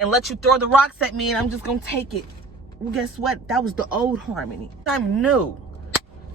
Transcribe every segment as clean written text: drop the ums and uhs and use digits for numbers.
and let you throw the rocks at me and I'm just gonna take it. Well, guess what? That was the old Harmony. I'm new.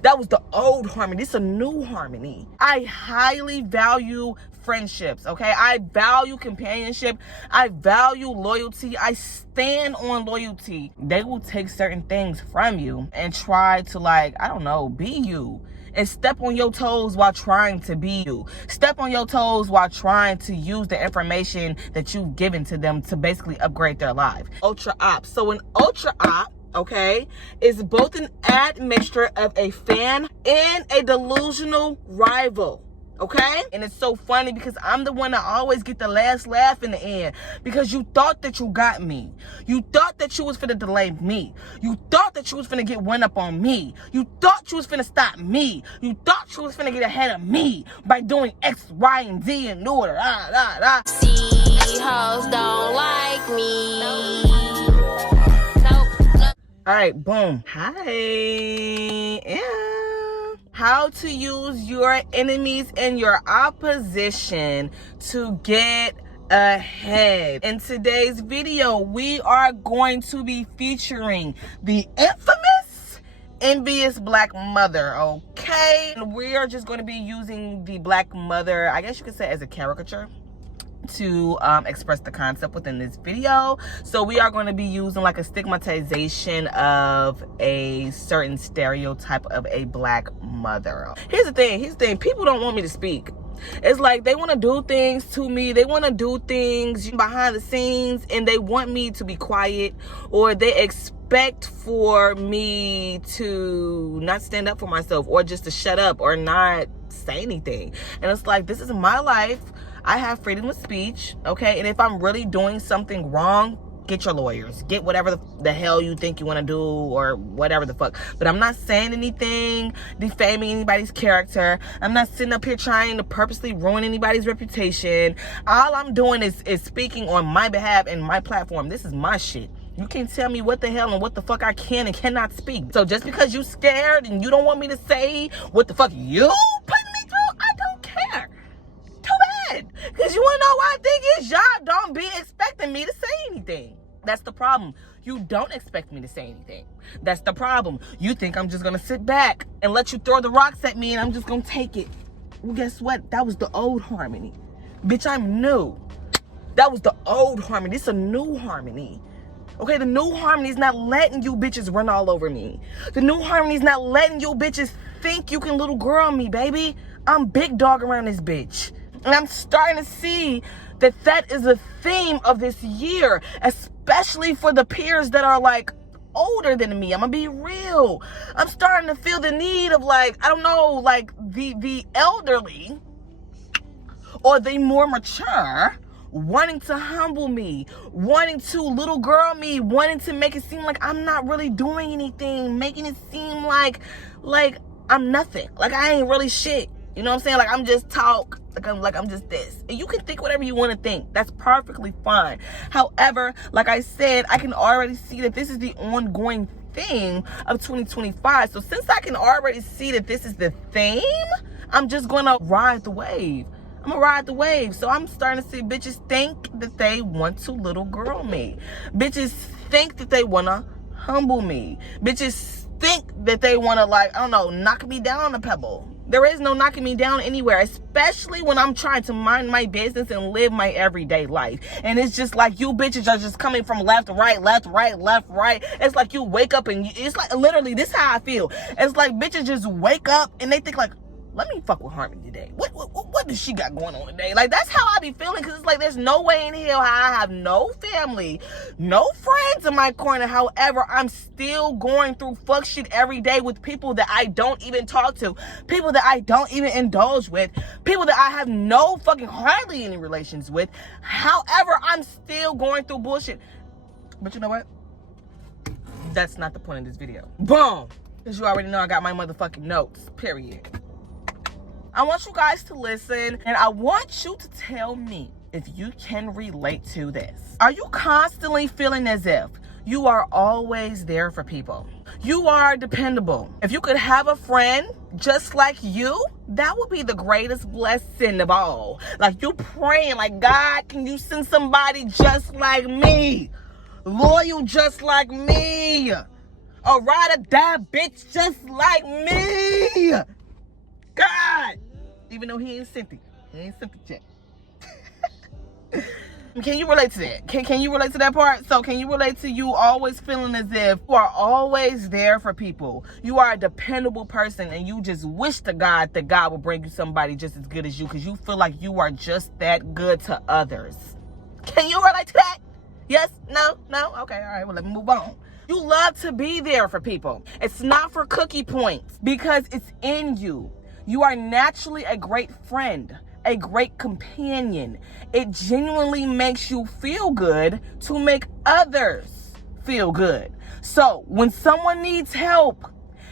That was the old Harmony. This is a new Harmony. I highly value friendships, okay? I value companionship. I value loyalty. I stand on loyalty. They will take certain things from you and try to, like, I don't know, be you. And step on your toes while trying to be you. Step on your toes while trying to use the information that you've given to them to basically upgrade their life. Ultra Opps. So an Ultra Opp, okay, is both an admixture of a fan and a delusional rival. Okay? And it's so funny because I'm the one that always get the last laugh in the end. Because you thought that you got me. You thought that you was finna delay me. You thought that you was finna get one up on me. You thought you was finna stop me. You thought you was finna get ahead of me by doing X, Y, and Z and order. See, hoes don't like me. Nope. All right, boom. Hi. Yeah. How to use your enemies and your opposition to get ahead. In today's video, we are going to be featuring the infamous Envious Black Mother, okay? And we are just going to be using the Black Mother, I guess you could say, as a caricature to express the concept within this video. So we are going to be using like a stigmatization of a certain stereotype of a Black mother. Here's the thing, people don't want me to speak. It's like they want to do things to me, they want to do things behind the scenes, and they want me to be quiet, or they expect for me to not stand up for myself, or just to shut up or not say anything. And it's like, this is my life. I have freedom of speech, okay? And if I'm really doing something wrong, get your lawyers. Get whatever the hell you think you want to do, or whatever the fuck. But I'm not saying anything defaming anybody's character. I'm not sitting up here trying to purposely ruin anybody's reputation. All I'm doing is speaking on my behalf and my platform. This is my shit. You can't tell me what the hell and what the fuck I can and cannot speak. So just because you scared and you don't want me to say what the fuck you put me through, I don't care. Because you want to know why I think is y'all don't be expecting me to say anything. That's the problem. You don't expect me to say anything. That's the problem. You think I'm just going to sit back and let you throw the rocks at me and I'm just going to take it. Well, guess what? That was the old Harmony. Bitch, I'm new. That was the old Harmony. This is a new Harmony. Okay, the new Harmony is not letting you bitches run all over me. The new Harmony is not letting you bitches think you can little girl me, baby. I'm big dog around this bitch. And I'm starting to see that that is a theme of this year, especially for the peers that are like older than me. I'm gonna be real. I'm starting to feel the need of, like, I don't know, like the elderly or the more mature wanting to humble me, wanting to little girl me, wanting to make it seem like I'm not really doing anything, making it seem like I'm nothing, like I ain't really shit. You know what I'm saying? Like I'm just talk, like I'm just this. And you can think whatever you want to think. That's perfectly fine. However, like I said, I can already see that this is the ongoing theme of 2025. So since I can already see that this is the theme, I'm just gonna ride the wave. I'm gonna ride the wave. So I'm starting to see bitches think that they want to little girl me. Bitches think that they wanna humble me. Bitches think that they wanna, like, I don't know, knock me down on a pebble. There is no knocking me down anywhere, especially when I'm trying to mind my business and live my everyday life. And it's just like you bitches are just coming from left, right, left, right, left, right. It's like you wake up and it's like, literally, this is how I feel. It's like bitches just wake up and they think like, let me fuck with Harmony today. What does she got going on today? Like, that's how I be feeling, because it's like there's no way in hell how I have no family, no friends in my corner. However, I'm still going through fuck shit every day with people that I don't even talk to, people that I don't even indulge with, people that I have no fucking hardly any relations with. However, I'm still going through bullshit. But you know what? That's not the point of this video. Boom! Because you already know I got my motherfucking notes, period. I want you guys to listen, and I want you to tell me if you can relate to this. Are you constantly feeling as if you are always there for people? You are dependable. If you could have a friend just like you, that would be the greatest blessing of all. Like, you praying, like, God, can you send somebody just like me? Loyal just like me. A ride or die bitch just like me. God. Even though he ain't sent it. He ain't sent it yet. Can you relate to that? Can you relate to that part? So can you relate to you always feeling as if you are always there for people? You are a dependable person and you just wish to God that God will bring you somebody just as good as you because you feel like you are just that good to others. Can you relate to that? Yes? No? No? Okay, all right, well, let me move on. You love to be there for people. It's not for cookie points because it's in you. You are naturally a great friend, a great companion. It genuinely makes you feel good to make others feel good. So when someone needs help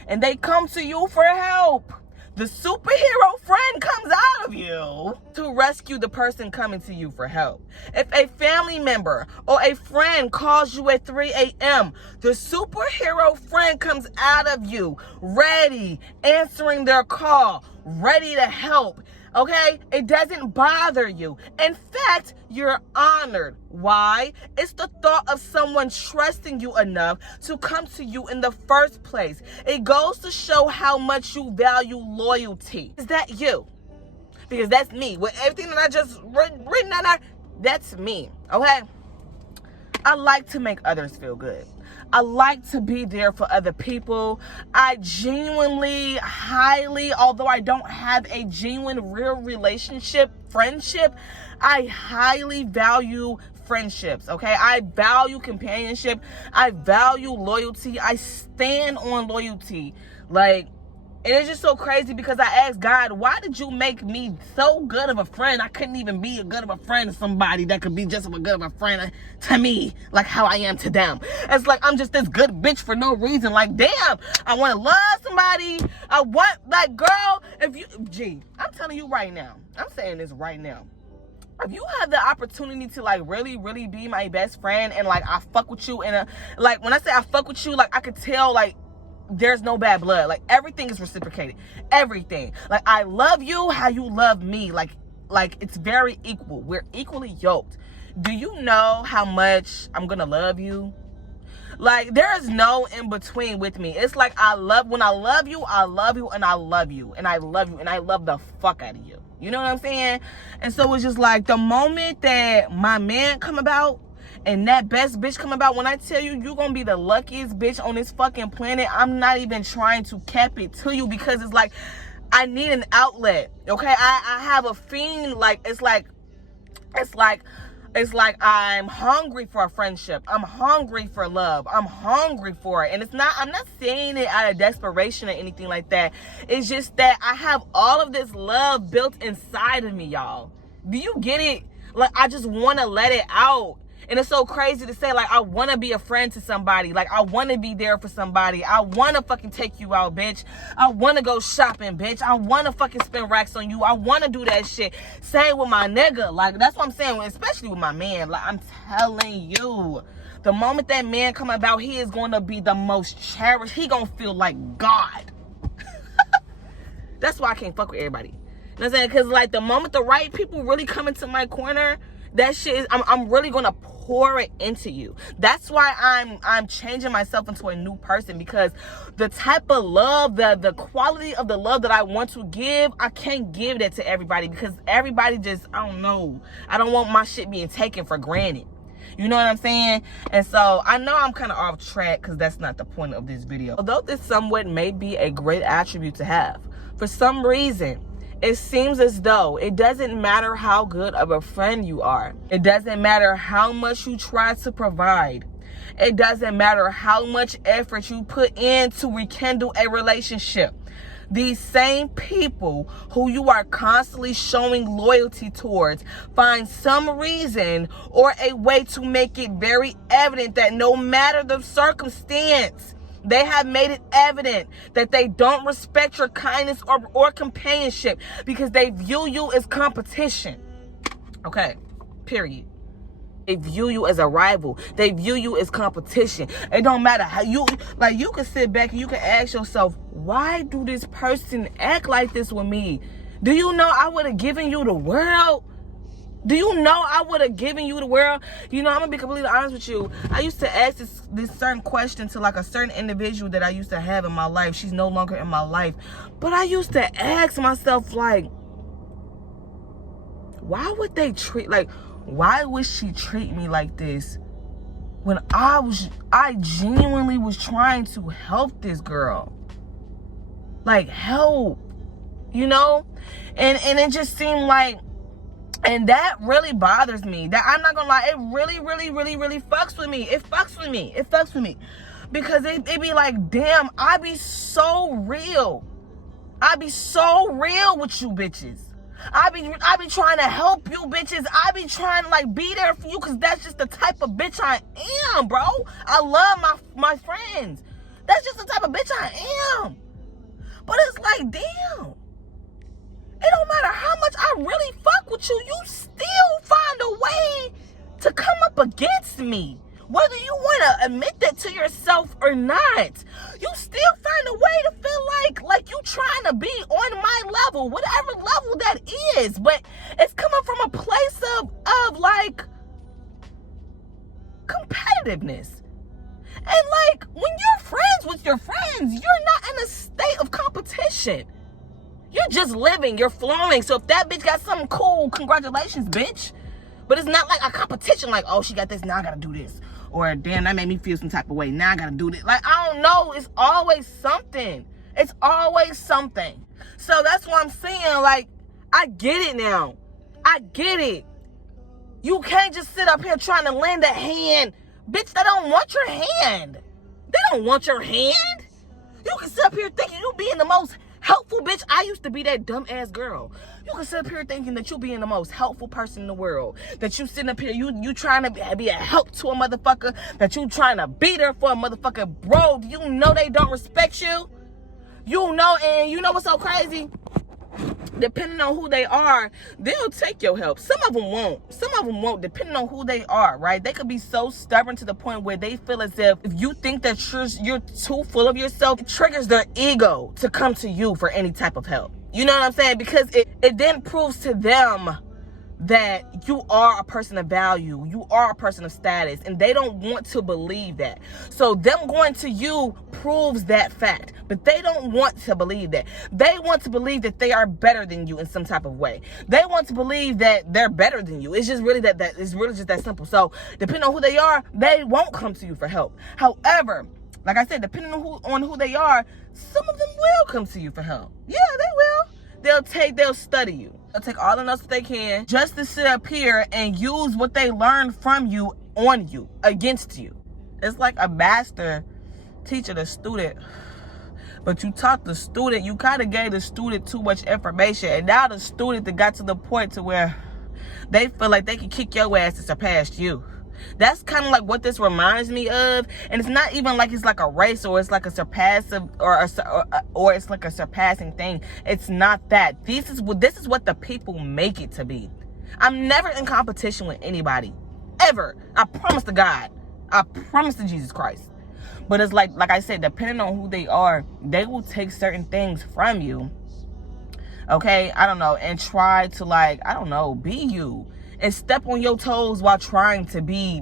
and they come to you for help, the superhero friend comes out of you to rescue the person coming to you for help. If a family member or a friend calls you at 3 a.m., the superhero friend comes out of you, ready, answering their call, ready to help. Okay? It doesn't bother you. In fact, you're honored. Why? It's the thought of someone trusting you enough to come to you in the first place. It goes to show how much you value loyalty. Is that you? Because that's me. With everything that I just written down, that's me. Okay? I like to make others feel good. I like to be there for other people. I genuinely, highly, although I don't have a genuine, real relationship, friendship, I highly value friendships, okay? I value companionship. I value loyalty. I stand on loyalty. Like, and it's just so crazy because I asked God, why did you make me so good of a friend? I couldn't even be a good of a friend to somebody that could be just as good of a friend to me, like how I am to them. It's like I'm just this good bitch for no reason. Like, damn, I want to love somebody. I want, like, girl, if you, I'm telling you right now, I'm saying this right now. If you have the opportunity to, like, really, really be my best friend and, like, I fuck with you and, like, when I say I fuck with you, like, I could tell, like, there's no bad blood. Like, everything is reciprocated. Everything. Like, I love you how you love me. Like it's very equal. We're equally yoked. Do you know how much I'm gonna love you? Like, there is no in between with me. It's like when I love you, I love you, and I love you, and I love you, and I love the fuck out of you. You know what I'm saying? And so it's just like the moment that my man come about and that best bitch come about, when I tell you, you're gonna be the luckiest bitch on this fucking planet, I'm not even trying to cap it to you because it's like, I need an outlet, okay? I have a fiend, like, it's like I'm hungry for a friendship. I'm hungry for love. I'm hungry for it. And I'm not saying it out of desperation or anything like that. It's just that I have all of this love built inside of me, y'all. Do you get it? Like, I just want to let it out. And it's so crazy to say, like, I want to be a friend to somebody. Like, I want to be there for somebody. I want to fucking take you out, bitch. I want to go shopping, bitch. I want to fucking spend racks on you. I want to do that shit. Same with my nigga. Like, that's what I'm saying, especially with my man. Like, I'm telling you, the moment that man come about, he is going to be the most cherished. He going to feel like God. That's why I can't fuck with everybody. You know what I'm saying? Because, like, the moment the right people really come into my corner, that shit is, I'm really gonna pour it into you. That's why I'm changing myself into a new person, because the type of love, the quality of the love that I want to give, I can't give that to everybody because everybody just, I don't know. I don't want my shit being taken for granted. You know what I'm saying? And so I know I'm kind of off track because that's not the point of this video. Although this somewhat may be a great attribute to have, for some reason, it seems as though it doesn't matter how good of a friend you are. It doesn't matter how much you try to provide. It doesn't matter how much effort you put in to rekindle a relationship. These same people who you are constantly showing loyalty towards find some reason or a way to make it very evident that no matter the circumstance, they have made it evident that they don't respect your kindness or companionship because they view you as competition. Okay, period. They view you as a rival. They view you as competition. It don't matter how you can sit back and you can ask yourself, why do this person act like this with me? Do you know I would have given you the world? Do you know I would have given you the world? You know, I'm gonna be completely honest with you. I used to ask this certain question to like a certain individual that I used to have in my life. She's no longer in my life. But I used to ask myself, like, why would they why would she treat me like this when I genuinely was trying to help this girl? Like, help, you know? And it just seemed like, and that really bothers me. That, I'm not gonna lie, it really, really, really, really fucks with me. It fucks with me. It fucks with me. Because it be like, damn, I be so real. I be so real with you bitches. I be trying to help you bitches. I be trying to like be there for you, because that's just the type of bitch I am, bro. I love my friends. That's just the type of bitch I am. But it's like, damn. It don't matter how much I really fuck with you, you still find a way to come up against me. Whether you want to admit that to yourself or not, you still find a way to feel like you trying to be on my level, whatever level that is. But it's coming from a place of like competitiveness. And like, when you're friends with your friends, you're not in a state of competition. You're just living, you're flowing. So if that bitch got something cool, congratulations, bitch. But it's not like a competition, like, oh, she got this, now I gotta do this. Or, damn, that made me feel some type of way, now I gotta do this. Like, I don't know, it's always something. It's always something. So that's what I'm saying, like, I get it now. I get it. You can't just sit up here trying to lend a hand. Bitch, they don't want your hand. They don't want your hand. You can sit up here thinking you being the most helpful bitch. I used to be that dumb ass girl. You can sit up here thinking that you being the most helpful person in the world. That you sitting up here, you trying to be a help to a motherfucker. That you trying to be there for a motherfucker. Bro, do you know they don't respect you? You know, and you know what's so crazy? Depending on who they are, they'll take your help. Some of them won't. Some of them won't, depending on who they are, right? They could be so stubborn to the point where they feel as if you think that you're too full of yourself, it triggers their ego to come to you for any type of help. You know what I'm saying? Because it then proves to them that you are a person of value, you are a person of status, and they don't want to believe that. So them going to you proves that fact, but they don't want to believe that. They want to believe that they are better than you in some type of way. They want to believe that they're better than you. It's just really that it's really just that simple. So depending on who they are, they won't come to you for help. However, like I said, depending on who they are, some of them will come to you for help. Yeah, they will. They'll study you. They'll take all the notes that they can just to sit up here and use what they learned from you on you, against you. It's like a master teacher the student, but you taught the student, you kind of gave the student too much information, and now the student that got to the point to where they feel like they can kick your ass to surpass you. That's kind of like what this reminds me of. And it's not even like it's like a race or it's like a surpassive or it's like a surpassing thing. It's not that. This is what the people make it to be. I'm never in competition with anybody, ever. I promise to God. I promise to Jesus Christ. But it's like I said, depending on who they are, they will take certain things from you, okay, I don't know, and try to, like, I don't know, be you. And step on your toes while trying to be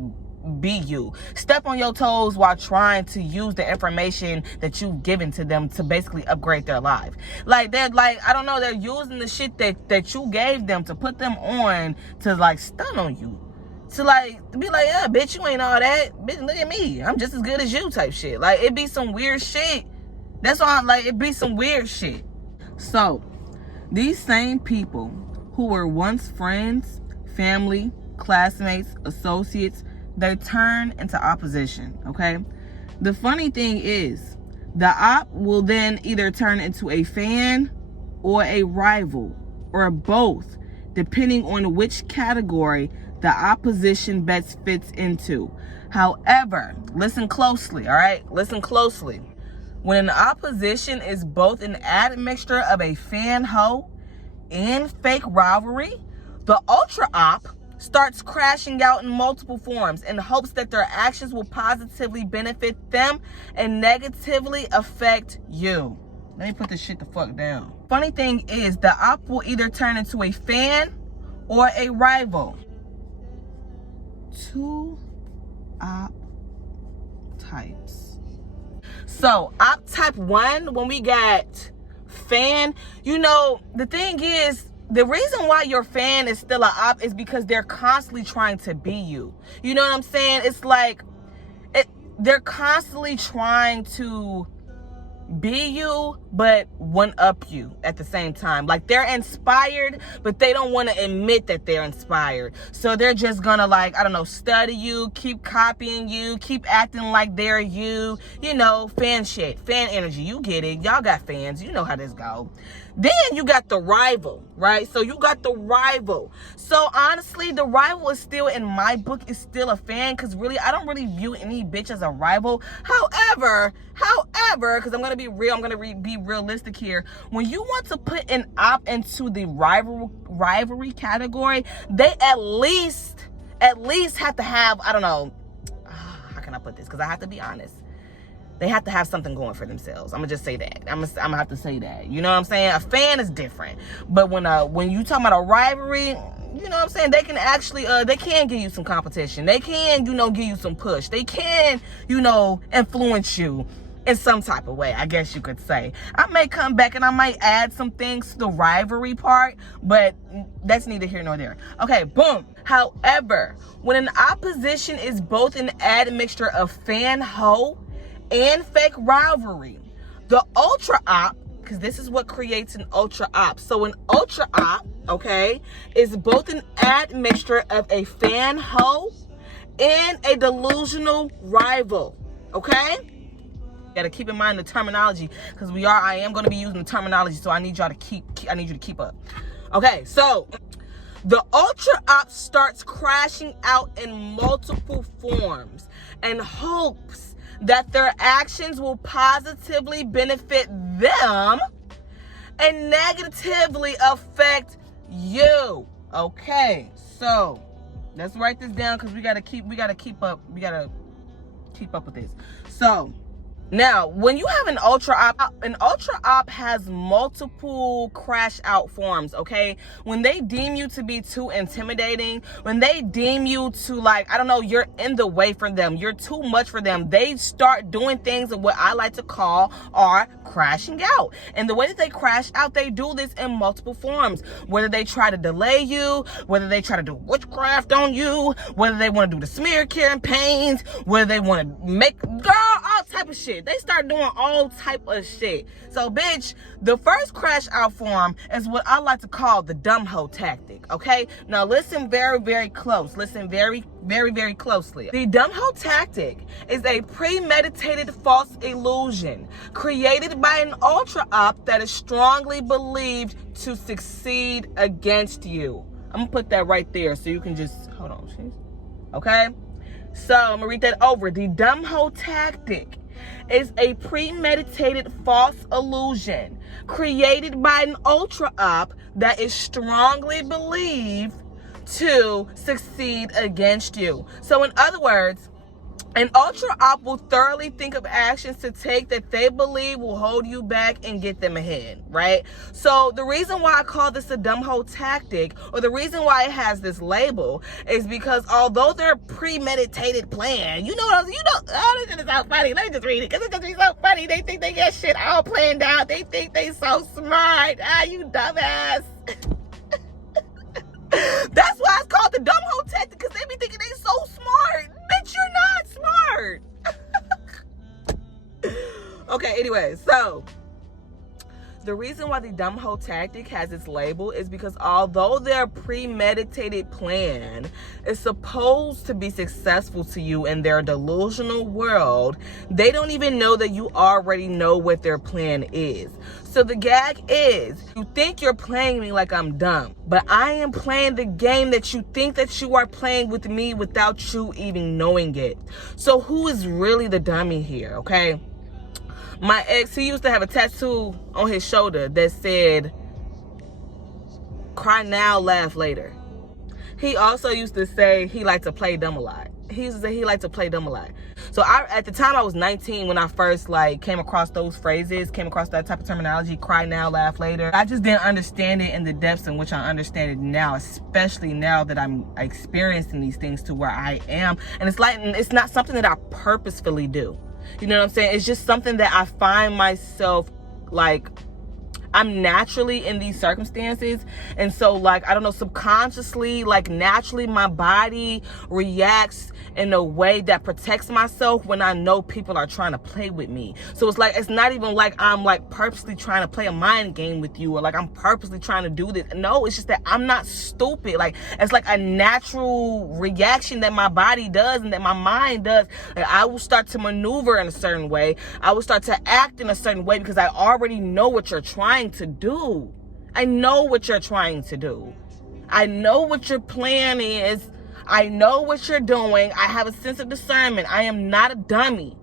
you. Step on your toes while trying to use the information that you've given to them to basically upgrade their life. Like, they're like, I don't know, they're using the shit that you gave them to put them on to, like, stun on you. To, like, be like, yeah, bitch, you ain't all that. Bitch, look at me. I'm just as good as you type shit. Like, it be some weird shit. That's why I'm like, it be some weird shit. So, these same people who were once friends, family, classmates, associates, they turn into opposition, okay? The funny thing is, the op will then either turn into a fan or a rival, or both, depending on which category the opposition best fits into. However, listen closely, all right? Listen closely. When an opposition is both an admixture of a fan hoe and fake rivalry, the ultra op starts crashing out in multiple forms in hopes that their actions will positively benefit them and negatively affect you. Let me put this shit the fuck down. Funny thing is, the op will either turn into a fan or a rival. 2 op types. So, op type 1, when we got fan, you know, the thing is, the reason why your fan is still an op is because they're constantly trying to be you. You know what I'm saying? It's like, they're constantly trying to be you, but one up you at the same time. Like, they're inspired, but they don't want to admit that they're inspired. So they're just gonna, like, I don't know, study you, keep copying you, keep acting like they're you. You know, fan shit, fan energy. You get it. Y'all got fans. You know how this go. Then you got the rival, right? So you got the rival. So honestly, the rival is still, in my book, is still a fan, because really, I don't really view any bitch as a rival. However, because I'm going to be real, I'm going to be realistic here. When you want to put an op into the rivalry category, they at least have to have, I don't know, how can I put this? Because I have to be honest. They have to have something going for themselves. I'm gonna just say that. I'm gonna have to say that. You know what I'm saying? A fan is different. But when you talking about a rivalry, you know what I'm saying? They can actually, they can give you some competition. They can, you know, give you some push. They can, you know, influence you in some type of way, I guess you could say. I may come back and I might add some things to the rivalry part, but that's neither here nor there. Okay, boom. However, when an opposition is both an admixture of fan hoe and fake rivalry, the ultra op, because this is what creates an ultra op. So an ultra op, okay, is both an admixture of a fan hoe and a delusional rival. Okay, gotta keep in mind the terminology, because I am going to be using the terminology, so I need you to keep up. Okay, so the ultra op starts crashing out in multiple forms and hopes that their actions will positively benefit them and negatively affect you. Okay, so let's write this down, because we gotta keep up with this. So now, when you have an ultra op has multiple crash out forms, okay? When they deem you to be too intimidating, when they deem you to, like, I don't know, you're in the way for them, you're too much for them, they start doing things of what I like to call are crashing out. And the way that they crash out, they do this in multiple forms. Whether they try to delay you, whether they try to do witchcraft on you, whether they want to do the smear campaigns, whether they want to make, girl, all type of shit. They start doing all type of shit. So, bitch, the first crash out form is what I like to call the dumb hoe tactic, okay? Now, listen very, very close. Listen very, very, very closely. The dumb hoe tactic is a premeditated false illusion created by an ultra op that is strongly believed to succeed against you. I'm gonna put that right there so you can just, hold on, okay? So, I'm gonna read that over. The dumb hoe tactic is a premeditated false illusion created by an ultra op that is strongly believed to succeed against you. So in other words, an ultra op will thoroughly think of actions to take that they believe will hold you back and get them ahead, right? So the reason why I call this a dumb hoe tactic, or the reason why it has this label, is because although their premeditated plan, oh, this is so funny. Let me just read it, because it's just so funny. They think they get shit all planned out. They think they so smart. You dumbass. That's why it's called the dumb hoe tactic, because they be thinking they so smart. Bitch, you're not smart. Okay, anyway, so the reason why the dumb hoe tactic has its label is because although their premeditated plan is supposed to be successful to you in their delusional world, they don't even know that you already know what their plan is. So the gag is, you think you're playing me like I'm dumb, but I am playing the game that you think that you are playing with me without you even knowing it. So who is really the dummy here, okay? My ex, he used to have a tattoo on his shoulder that said, "Cry now, laugh later." He also used to say he liked to play dumb a lot. He used to say he liked to play dumb a lot. So at the time I was 19 when I first like came across those phrases, came across that type of terminology, cry now, laugh later. I just didn't understand it in the depths in which I understand it now, especially now that I'm experiencing these things to where I am. And it's like, it's not something that I purposefully do. You know what I'm saying? It's just something that I find myself like, I'm naturally in these circumstances, and so like, I don't know, subconsciously, like naturally my body reacts in a way that protects myself when I know people are trying to play with me. So it's like, it's not even like I'm like purposely trying to play a mind game with you, or like I'm purposely trying to do this. No, it's just that I'm not stupid. Like, it's like a natural reaction that my body does and that my mind does. Like, I will start to maneuver in a certain way. I will start to act in a certain way because I already know what you're trying to do. I know what you're trying to do. I know what your plan is. I know what you're doing. I have a sense of discernment. I am not a dummy.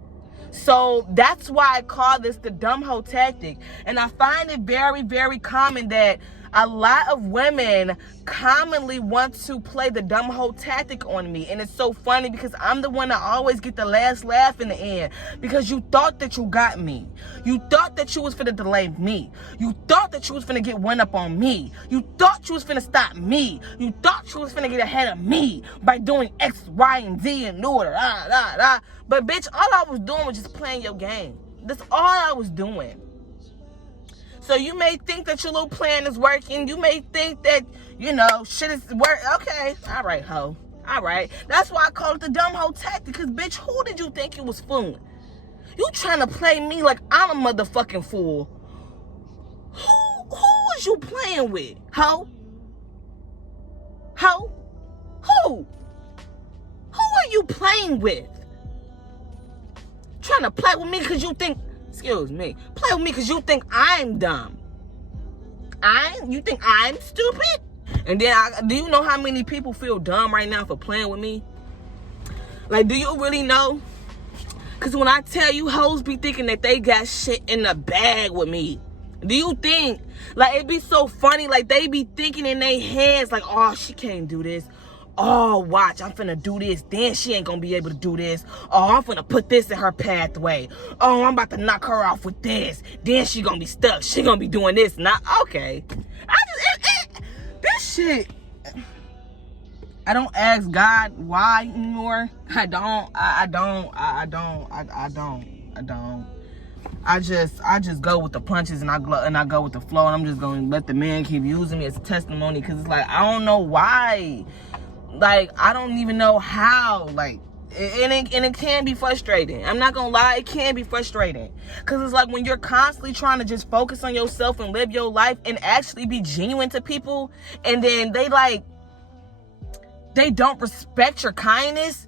So that's why I call this the dumb hoe tactic. And I find it very, very common that a lot of women commonly want to play the dumb hoe tactic on me. And it's so funny because I'm the one that always get the last laugh in the end, because you thought that you got me. You thought that you was finna delay me. You thought that you was finna get one up on me. You thought you was finna stop me. You thought you was finna get ahead of me by doing X, Y, and Z in order. But bitch, all I was doing was just playing your game. That's all I was doing. So you may think that your little plan is working. You may think that, you know, shit is work. Okay, all right, hoe. All right. That's why I call it the dumb hoe tactic. Because, bitch, who did you think you was fooling? You trying to play me like I'm a motherfucking fool. Who is you playing with, hoe? Hoe? Who? Who are you playing with? Trying to play with me because you think... Excuse me. Play with me because you think I'm dumb. You think I'm stupid? And then, do you know how many people feel dumb right now for playing with me? Like, do you really know? Because when I tell you, hoes be thinking that they got shit in the bag with me. Do you think? Like, it be so funny. Like, they be thinking in their heads, like, oh, she can't do this. Oh, watch, I'm finna do this. Then she ain't gonna be able to do this. Oh, I'm finna put this in her pathway. Oh, I'm about to knock her off with this. Then she gonna be stuck. She gonna be doing this. Not okay. This shit. I don't ask God why anymore. I just go with the punches, and I go with the flow, and I'm just gonna let the man keep using me as a testimony, because it's like, I don't know why. Like, I don't even know how. Like, and it can be frustrating. I'm not gonna lie, it can be frustrating. Because it's like, when you're constantly trying to just focus on yourself and live your life and actually be genuine to people, and then they don't respect your kindness,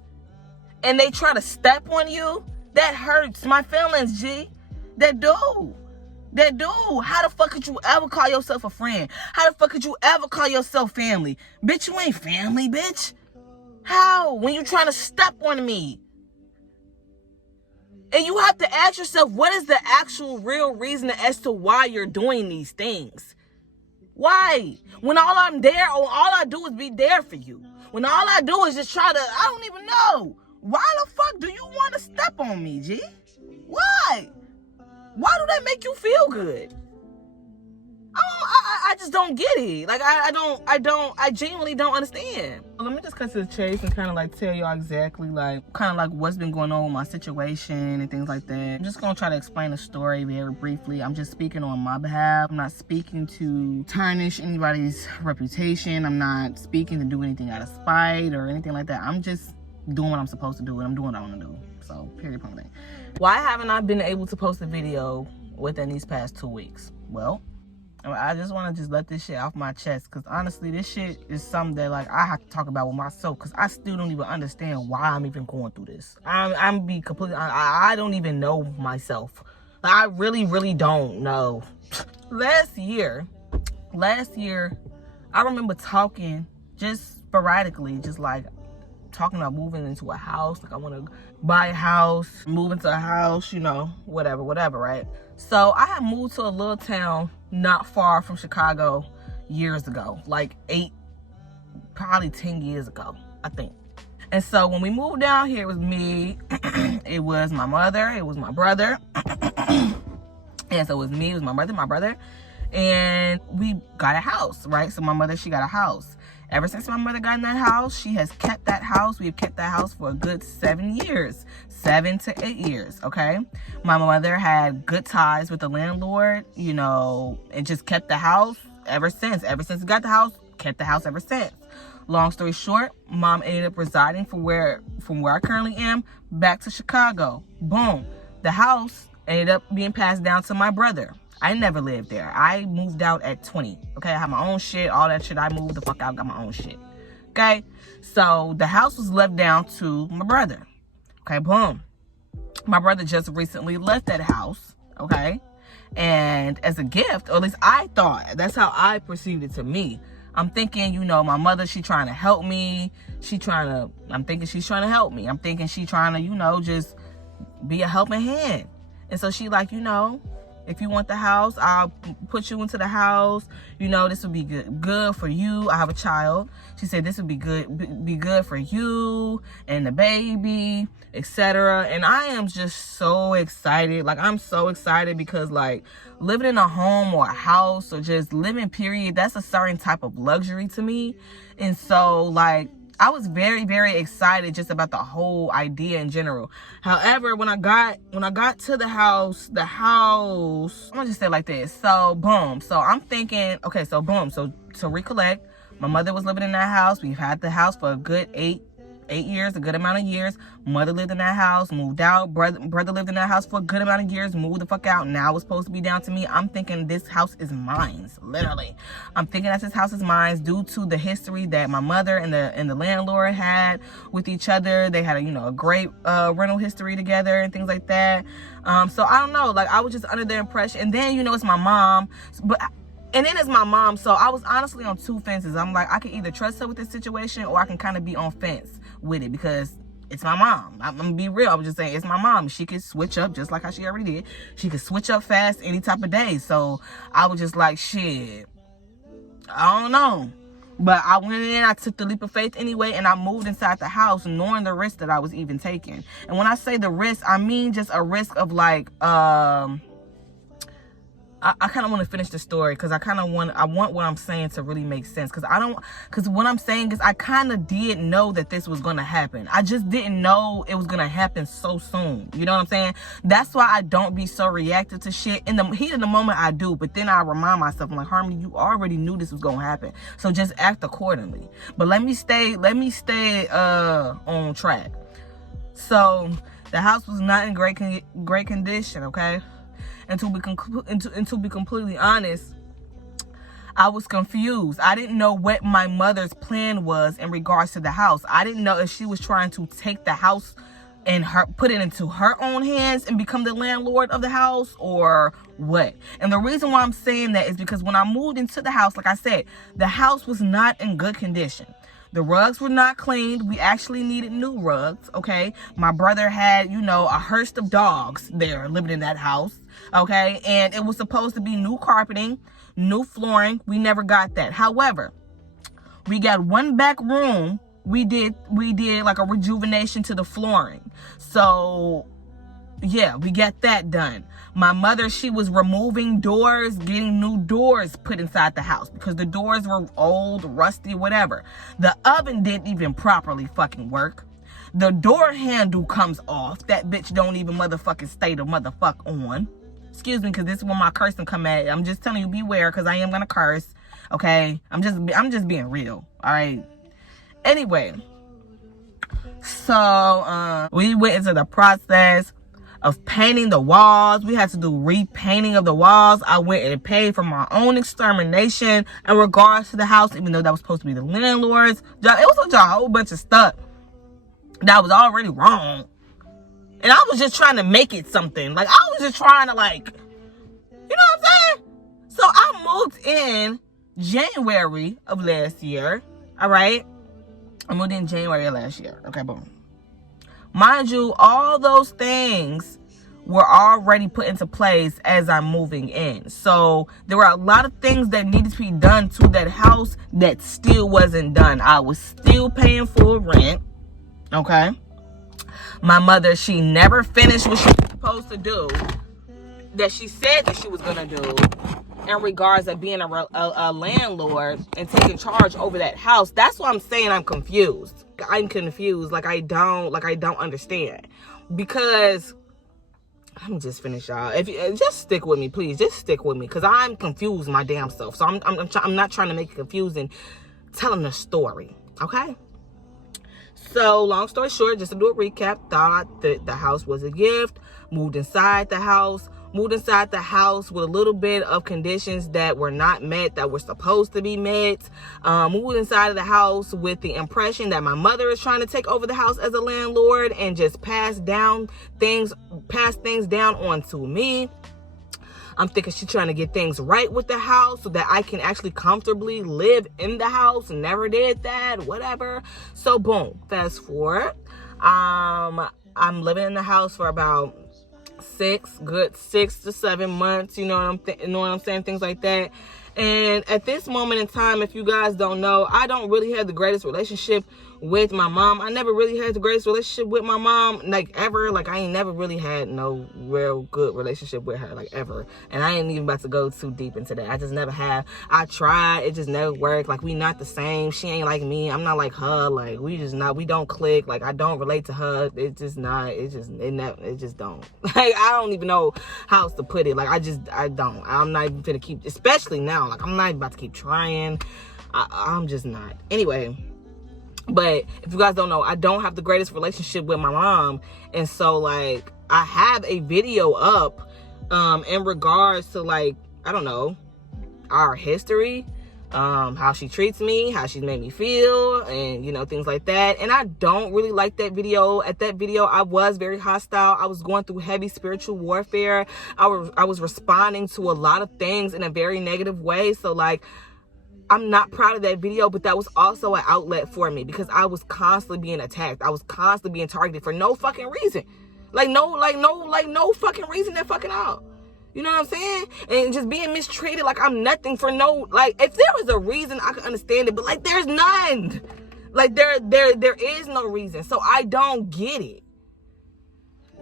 and they try to step on you, that hurts my feelings, G. That do. How the fuck could you ever call yourself a friend? How the fuck could you ever call yourself family? Bitch, you ain't family, bitch. How? When you trying to step on me. And you have to ask yourself, what is the actual real reason as to why you're doing these things? Why? When all I'm there, or all I do is be there for you. When all I do is just try to, I don't even know. Why the fuck do you want to step on me, G? Why? Why do that make you feel good? I just don't get it. Like, I genuinely don't understand. Let me just cut to the chase and kind of like tell y'all exactly like, what's been going on with my situation and things like that. I'm just gonna try to explain the story very briefly. I'm just speaking on my behalf. I'm not speaking to tarnish anybody's reputation. I'm not speaking to do anything out of spite or anything like that. I'm just doing what I'm supposed to do, and I'm doing what I want to do. So, period, point blank. Why haven't I been able to post a video within these past 2 weeks? Well, I just want to just let this shit off my chest, because honestly, this shit is something that like I have to talk about with myself, because I still don't even understand why I'm even going through this. I'm be completely, I don't even know myself. Like, I really don't know. Last year, I remember talking just sporadically, just like talking about moving into a house. Like, I want to buy a house, move into a house, you know, whatever, right? So I had moved to a little town not far from Chicago years ago, like probably 10 years ago, I think. And so when we moved down here, it was me, it was my mother, it was my brother. And so it was me, it was my mother, my brother. And we got a house, right? So my mother, she got a house. Ever since my mother got in that house, she has kept that house. We've kept that house for a good 7 years, 7 to 8 years, okay? My mother had good ties with the landlord, you know, and just kept the house ever since. Ever since we got the house, kept the house ever since. Long story short, mom ended up residing from where I currently am back to Chicago. Boom. The house ended up being passed down to my brother. I never lived there. I moved out at 20. Okay, I have my own shit, all that shit. I moved the fuck out, got my own shit. Okay, so the house was left down to my brother. Okay, boom. My brother just recently left that house. Okay, and as a gift, or at least I thought, that's how I perceived it to me. I'm thinking, you know, my mother, she trying to help me. I'm thinking she's trying to help me. I'm thinking she trying to, you know, just be a helping hand. And so she like, you know, if you want the house, I'll put you into the house. You know, this would be good for you. I have a child. She said this would be good for you and the baby, etc. And I am just so excited. Like, I'm so excited because, like, living in a home or a house or just living, period, that's a certain type of luxury to me. And so, like, I was very, very excited just about the whole idea in general. However, when I got to the house, I'm gonna just say it like this. So boom. So I'm thinking, okay, so boom. So to recollect, my mother was living in that house. We've had the house for a good eight years, a good amount of years. Mother lived in that house, moved out. Brother lived in that house for a good amount of years, moved the fuck out. Now it's supposed to be down to me. I'm thinking this house is mine, literally. I'm thinking that this house is mine due to the history that my mother and the landlord had with each other. They had a great rental history together and things like that. So I don't know, like, I was just under the impression. And then, it's my mom, and then it's my mom, so I was honestly on two fences. I'm like, I can either trust her with this situation or I can kind of be on fence with it because it's my mom. I'm gonna be real. I was just saying, it's my mom. She could switch up just like how she already did. She could switch up fast any type of day. So I was just like, shit, I don't know. But I went in, I took the leap of faith anyway, and I moved inside the house knowing the risk that I was even taking. And when I say the risk, I mean just a risk of like, I kind of want to finish the story because I want what I'm saying to really make sense. Because what I'm saying is I kind of did know that this was going to happen. I just didn't know it was going to happen so soon. You know what I'm saying? That's why I don't be so reactive to shit. In the heat of the moment, I do. But then I remind myself, I'm like, Harmony, you already knew this was going to happen. So just act accordingly. But let me stay on track. So the house was not in great condition, okay? And to be completely honest, I was confused. I didn't know what my mother's plan was in regards to the house. I didn't know if she was trying to take the house and put it into her own hands and become the landlord of the house or what. And the reason why I'm saying that is because when I moved into the house, like I said, the house was not in good condition. The rugs were not cleaned. We actually needed new rugs, okay? My brother had, a host of dogs there living in that house, okay? And it was supposed to be new carpeting, new flooring. We never got that. However, we got one back room. We did like a rejuvenation to the flooring. So, yeah, we got that done. My mother, she was removing doors, getting new doors put inside the house because the doors were old, rusty, whatever. The oven didn't even properly fucking work. The door handle comes off. That bitch don't even motherfucking stay the motherfuck on. Excuse me, because this is when my cursing come at. I'm just telling you, beware, because I am gonna curse. Okay? I'm just being real. All right? Anyway. So, we went into the process of painting the walls. We had to do repainting of the walls. I went and paid for my own extermination in regards to the house, even though that was supposed to be the landlord's job. It was a whole bunch of stuff that was already wrong. And I was just trying to make it something. Like, I was just trying to, like, you know what I'm saying? So I moved in January of last year. All right? I moved in January of last year. Okay, boom. Mind you, all those things were already put into place as I'm moving in. So there were a lot of things that needed to be done to that house that still wasn't done. I was still paying full rent, okay? My mother, she never finished what she was supposed to do, that she said that she was gonna do in regards of being a landlord and taking charge over that house. That's why I'm saying I'm confused. I'm confused. Like I don't understand. Because I'm just finished, y'all. If just stick with me, please. Just stick with me, because I'm confused my damn self. So I'm not trying to make it confusing, telling a story, okay? So long story short, just to do a recap, thought that the house was a gift. Moved inside the house with a little bit of conditions that were not met, that were supposed to be met. Moved inside of the house with the impression that my mother is trying to take over the house as a landlord and just pass things down onto me. I'm thinking she's trying to get things right with the house so that I can actually comfortably live in the house. Never did that, whatever. So boom, fast forward. I'm living in the house for about 6 to 7 months, you know what I'm saying, things like that. And at this moment in time, if you guys don't know, I don't really have the greatest relationship with my mom. I never really had the greatest relationship with my mom, like ever. Like I ain't never really had no real good relationship with her, like ever. And I ain't even about to go too deep into that. I just never have. I tried, it just never worked. Like we not the same. She ain't like me, I'm not like her. Like we don't click. Like I don't relate to her. It just don't. Like I don't even know how else to put it. Like I don't. I'm not even gonna keep, especially now. Like I'm not even about to keep trying. I'm just not. Anyway. But if you guys don't know, I don't have the greatest relationship with my mom. And so, like, I have a video up in regards to, like, I don't know, our history, how she treats me, how she's made me feel, and, you know, things like that. And I don't really like that video. At that video, I was very hostile. I was going through heavy spiritual warfare. I was responding to a lot of things in a very negative way. So, like, I'm not proud of that video, but that was also an outlet for me because I was constantly being attacked. I was constantly being targeted for no fucking reason. No fucking reason at fucking all. You know what I'm saying? And just being mistreated like I'm nothing for no, like, if there was a reason, I could understand it, but like there's none. Like there is no reason. So I don't get it.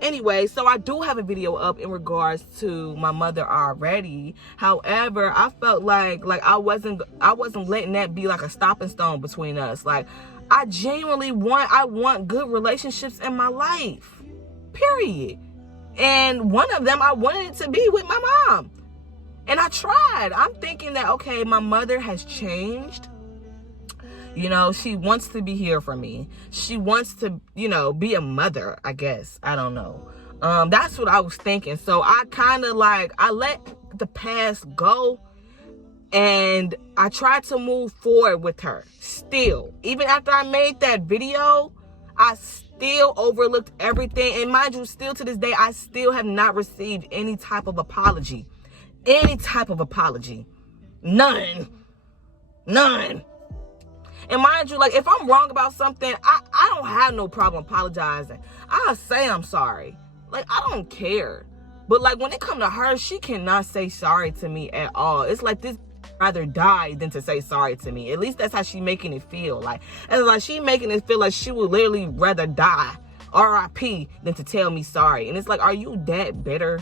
Anyway, so I do have a video up in regards to my mother already. However, I felt like I wasn't letting that be like a stopping stone between us. Like I genuinely want good relationships in my life. Period. And one of them I wanted it to be with my mom. And I tried. I'm thinking that, okay, my mother has changed. You know, she wants to be here for me. She wants to, you know, be a mother, I guess. I don't know. That's what I was thinking. So I kind of like, I let the past go and I tried to move forward with her. Still, even after I made that video, I still overlooked everything. And mind you, still to this day, I still have not received any type of apology. Any type of apology. None. And mind you, like, if I'm wrong about something, I don't have no problem apologizing. I'll say I'm sorry. Like, I don't care. But, like, when it comes to her, she cannot say sorry to me at all. It's like this rather die than to say sorry to me. At least that's how she making it feel. Like, it's like she making it feel like she would literally rather die, R.I.P., than to tell me sorry. And it's like, are you that bitter?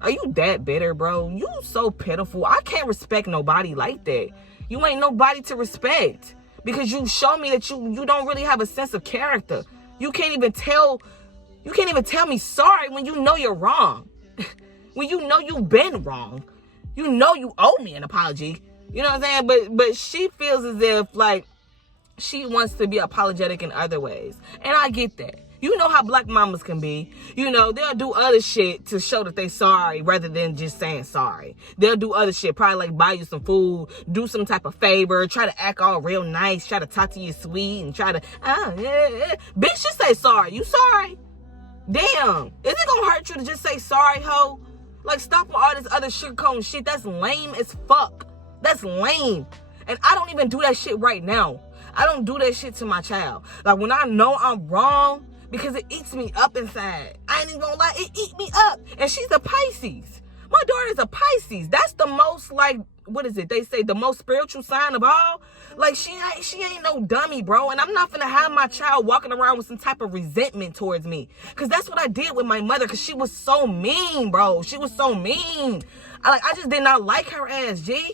Are you that bitter, bro? You so pitiful. I can't respect nobody like that. You ain't nobody to respect. Because you show me that you don't really have a sense of character. You can't even tell me sorry when you know you're wrong. When you know you've been wrong. You know you owe me an apology. You know what I'm saying? But she feels as if like she wants to be apologetic in other ways. And I get that. You know how black mamas can be. You know, they'll do other shit to show that they sorry rather than just saying sorry. They'll do other shit, probably like buy you some food, do some type of favor, try to act all real nice, try to talk to you sweet, and try to, yeah. Bitch, just say sorry. You sorry? Damn. Is it gonna hurt you to just say sorry, ho? Like, stop with all this other sugarcoating shit. That's lame as fuck. That's lame. And I don't even do that shit right now. I don't do that shit to my child. Like, when I know I'm wrong, because it eats me up inside. I I ain't even gonna lie, it eat me up. And she's a Pisces. My daughter's a Pisces. That's the most, like, what is it? They say the most spiritual sign of all. Like, she ain't no dummy, bro. And I'm not gonna have my child walking around with some type of resentment towards me. Because that's what I did with my mother. Because she was so mean, bro. She was so mean. I just did not like her ass, G.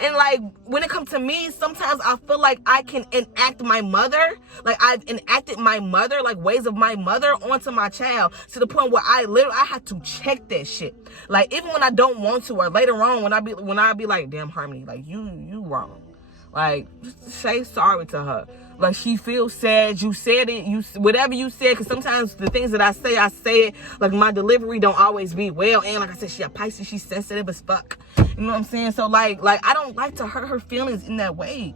And, like, when it comes to me, sometimes I feel like I can enact my mother. Like, I've enacted my mother, like, ways of my mother onto my child to the point where I had to check that shit. Like, even when I don't want to, or later on when I be like, damn, Harmony, like, you wrong. Like, say sorry to her. Like, she feels sad. You said it. Whatever you said. Because sometimes the things that I say it. Like, my delivery don't always be well. And like I said, she a Pisces. She's sensitive as fuck. You know what I'm saying? So, like I don't like to hurt her feelings in that way.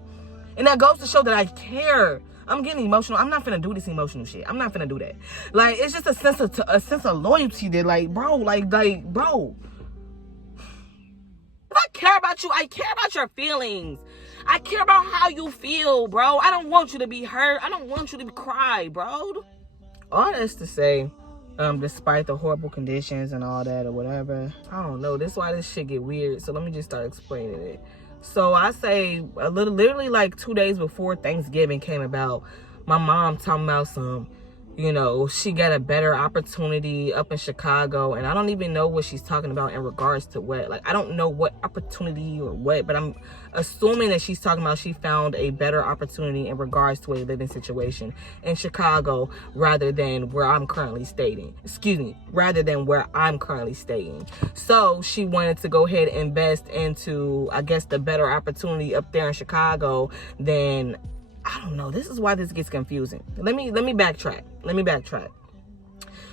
And that goes to show that I care. I'm getting emotional. I'm not finna do this emotional shit. I'm not finna do that. Like, it's just a sense of loyalty that, like, bro, bro. If I care about you, I care about your feelings. I care about how you feel, bro. I don't want you to be hurt. I don't want you to cry, bro. All that's to say, despite the horrible conditions and all that or whatever, I don't know. This is why this shit get weird. So let me just start explaining it. So I say literally like 2 days before Thanksgiving came about, my mom talking about some, you know, she got a better opportunity up in Chicago. And I don't even know what she's talking about in regards to what. Like, I don't know what opportunity or what, but I'm assuming that she's talking about she found a better opportunity in regards to a living situation in Chicago rather than where I'm currently staying. Rather than where I'm currently staying. So she wanted to go ahead and invest into, I guess, the better opportunity up there in Chicago than, I don't know. This is why this gets confusing. Let me backtrack.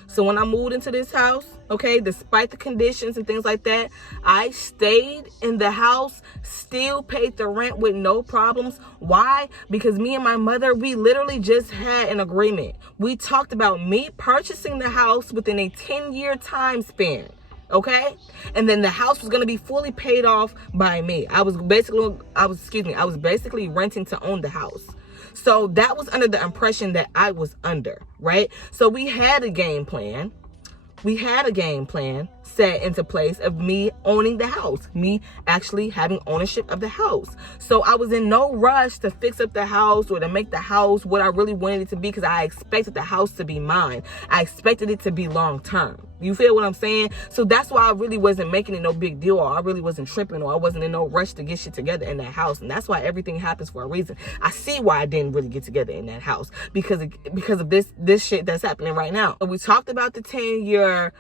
So when I moved into this house, okay, despite the conditions and things like that, I stayed in the house, still paid the rent with no problems. Why? Because me and my mother, we literally just had an agreement. We talked about me purchasing the house within a 10-year time span. Okay, and then the house was gonna be fully paid off by me. I was basically renting to own the house. So that was under the impression that I was under, right? So we had a game plan. Set into place of me owning the house, me actually having ownership of the house. So I was in no rush to fix up the house or to make the house what I really wanted it to be, because I expected the house to be mine. I expected it to be long term. You feel what I'm saying? So that's why I really wasn't making it no big deal, or I really wasn't tripping, or I wasn't in no rush to get shit together in that house. And that's why everything happens for a reason. I see why I didn't really get together in that house, because of this shit that's happening right now. So we talked about the 10-year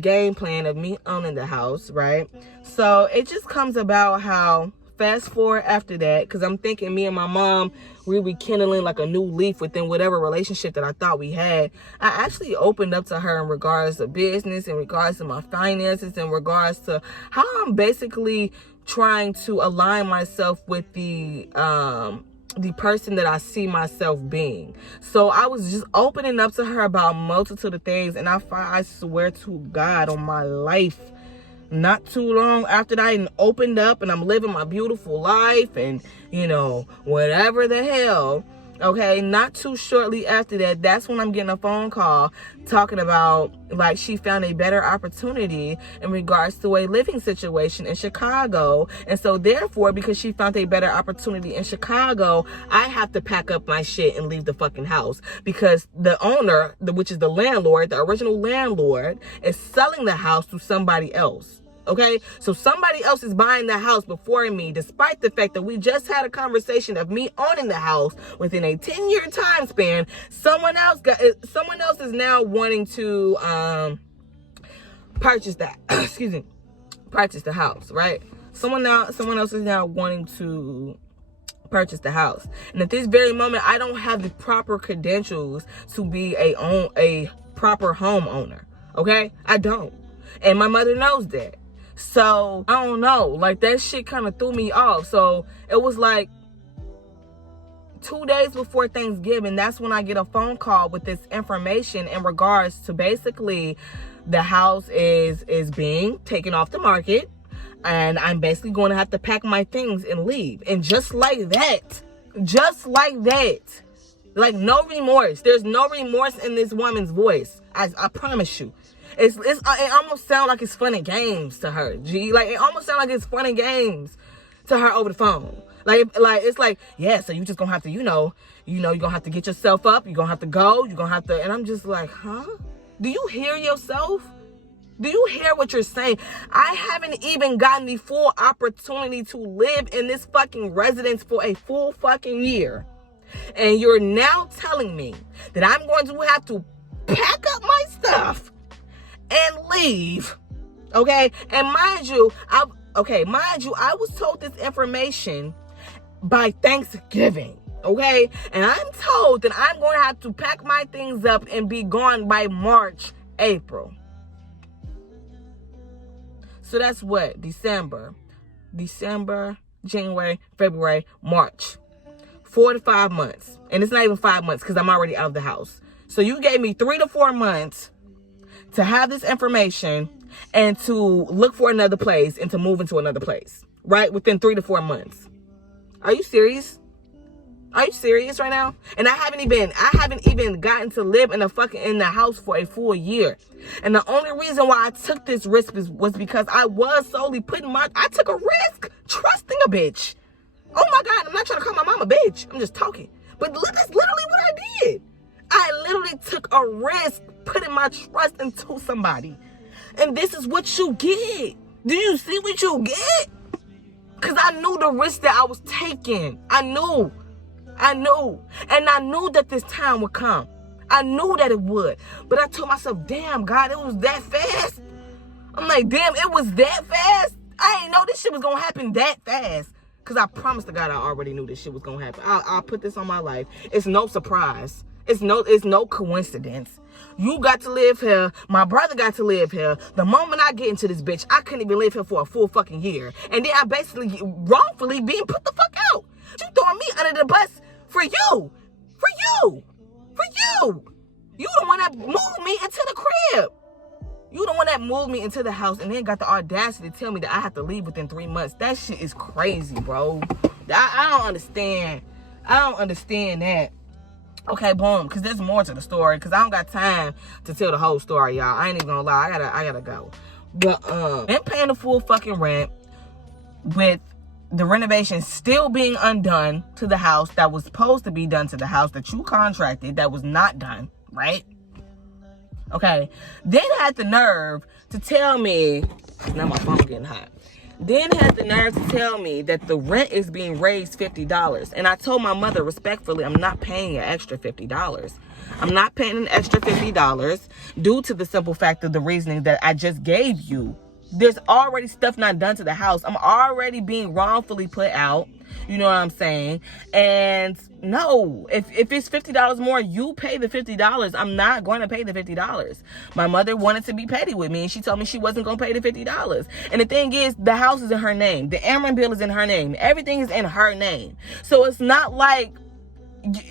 game plan of me owning the house, right? So it just comes about how, fast forward after that, because I'm thinking me and my mom, we rekindling like a new leaf within whatever relationship that I thought we had. I actually opened up to her in regards to business, in regards to my finances, in regards to how I'm basically trying to align myself with the person that I see myself being. So I was just opening up to her about a multitude of things, and I swear to God on my life, not too long after that, I opened up and I'm living my beautiful life and, you know, whatever the hell. Okay, not too shortly after that, that's when I'm getting a phone call talking about, like, she found a better opportunity in regards to a living situation in Chicago. And so therefore, because she found a better opportunity in Chicago, I have to pack up my shit and leave the fucking house, because the owner, which is the landlord, the original landlord, is selling the house to somebody else. Okay, so somebody else is buying the house before me, despite the fact that we just had a conversation of me owning the house within a 10-year time span. Someone else is now wanting to purchase that. Purchase the house, right? Someone else is now wanting to purchase the house, and at this very moment, I don't have the proper credentials to be a proper homeowner. Okay, I don't, and my mother knows that. So I don't know, like, that shit kind of threw me off. So it was like 2 days before Thanksgiving, that's when I get a phone call with this information in regards to basically the house is being taken off the market, and I'm basically going to have to pack my things and leave. And just like that, like, no remorse. There's no remorse in this woman's voice. I promise you. It almost sounds like it's fun and games to her, G. Like, it almost sounds like it's fun and games to her over the phone. Like it's like, yeah, so you just gonna have to, you're gonna have to get yourself up. You're gonna have to go. You're gonna have to, and I'm just like, huh? Do you hear yourself? Do you hear what you're saying? I haven't even gotten the full opportunity to live in this fucking residence for a full fucking year. And you're now telling me that I'm going to have to pack up my stuff and leave. Okay? And mind you, I was told this information by Thanksgiving. Okay? And I'm told that I'm going to have to pack my things up and be gone by March, April. So that's what? December, January, February, March. 4 to 5 months. And it's not even 5 months because I'm already out of the house. So you gave me 3 to 4 months to have this information and to look for another place and to move into another place. Right? Within 3 to 4 months. Are you serious? Are you serious right now? And I haven't even gotten to live in the house for a full year. And the only reason why I took this risk was because I was solely I took a risk trusting a bitch. Oh my God, I'm not trying to call my mom a bitch. I'm just talking. But that's literally what I did. I literally took a risk putting my trust into somebody. And this is what you get. Do you see what you get? Because I knew the risk that I was taking. I knew. And I knew that this time would come. I knew that it would. But I told myself, damn, God, it was that fast. I'm like, damn, it was that fast? I didn't know this shit was going to happen that fast. Because I promised to God I already knew this shit was going to happen. I'll put this on my life. It's no surprise. It's no coincidence. You got to live here. My brother got to live here. The moment I get into this bitch, I couldn't even live here for a full fucking year. And then I basically wrongfully being put the fuck out. You throwing me under the bus for you. For you. For you. You the one that moved me into the crib. You the one that moved me into the house and then got the audacity to tell me that I have to leave within 3 months. That shit is crazy, bro. I don't understand. I don't understand that. Okay, boom, because there's more to the story, because I don't got time to tell the whole story, y'all. I ain't even gonna lie. I gotta go. But I'm paying the full fucking rent with the renovation still being undone to the house that was supposed to be done to the house that you contracted that was not done, right? Okay, then had the nerve to tell me, now my phone getting hot. Then had the nerve to tell me that the rent is being raised $50. And I told my mother respectfully, I'm not paying an extra $50. I'm not paying an extra $50 due to the simple fact of the reasoning that I just gave you. There's already stuff not done to the house. I'm already being wrongfully put out. You know what I'm saying? And no, if it's $50 more, you pay the $50. I'm not going to pay the $50. My mother wanted to be petty with me, and she told me she wasn't going to pay the $50. And the thing is, the house is in her name. The Ameren bill is in her name. Everything is in her name. So it's not like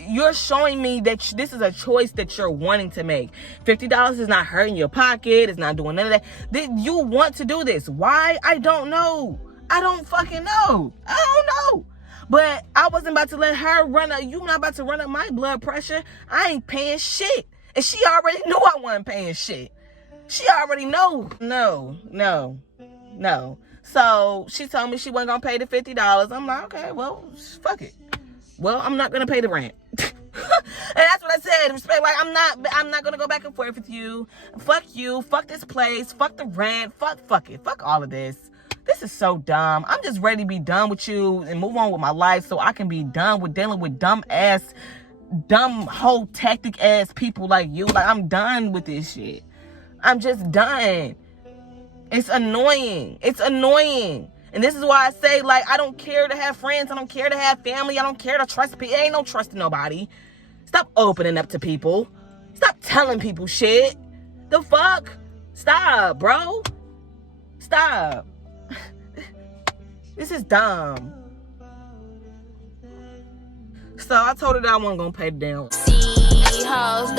you're showing me that this is a choice that you're wanting to make. $50 is not hurting your pocket. It's not doing none of that. You want to do this. Why? I don't know. I don't fucking know. I don't know. But I wasn't about to let her run up. You not about to run up my blood pressure. I ain't paying shit. And she already knew I wasn't paying shit. She already know. No. So she told me she wasn't going to pay the $50. I'm like, okay, well, fuck it. Well, I'm not going to pay the rent. And that's what I said. Respect, like, I'm not going to go back and forth with you. Fuck you. Fuck this place. Fuck the rent. Fuck it. Fuck all of this. This is so dumb. I'm just ready to be done with you and move on with my life so I can be done with dealing with dumb whole tactic ass people like you. Like, I'm done with this shit. I'm just done. It's annoying. And this is why I say, like, I don't care to have friends. I don't care to have family. I don't care to trust people. Ain't no trusting nobody. Stop opening up to people. Stop telling people shit. The fuck? Stop, bro. Stop. This is dumb. So I told her that I wasn't gonna pay the damn. See, hoes